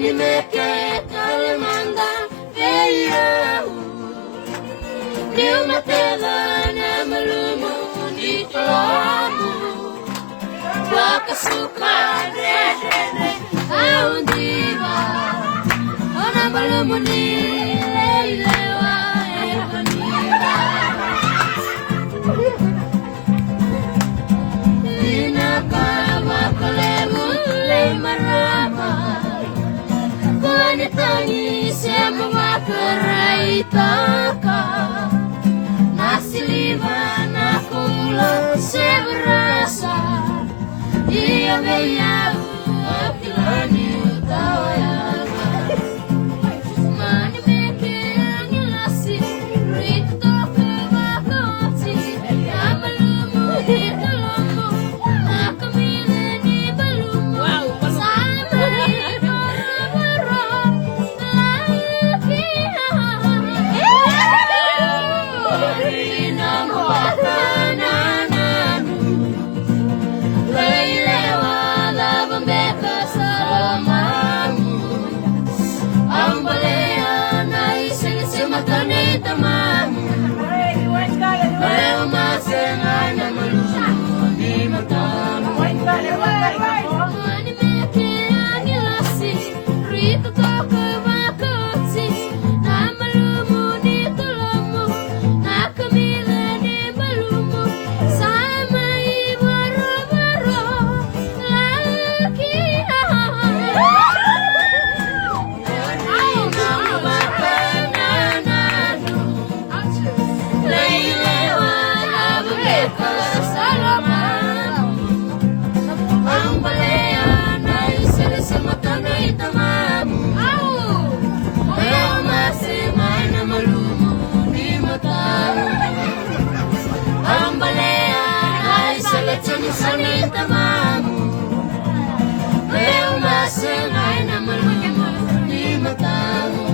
Manimeke kalamanda Eya Rio matela na malumo di tolamu Waka suka re Aundiwa Ona malumo ni leilewa evanira Inaka wakalemu le marama Kuanitangi sema wakaraitaka Nasilima na kula seberasa Ia beya akilani utawayaga Mani meke angilasi Rito ke wakoti Amalumu hitalomo Nakamile ni balumu Sama hibara Sanita mamu Leo masengay na malumo Di matamu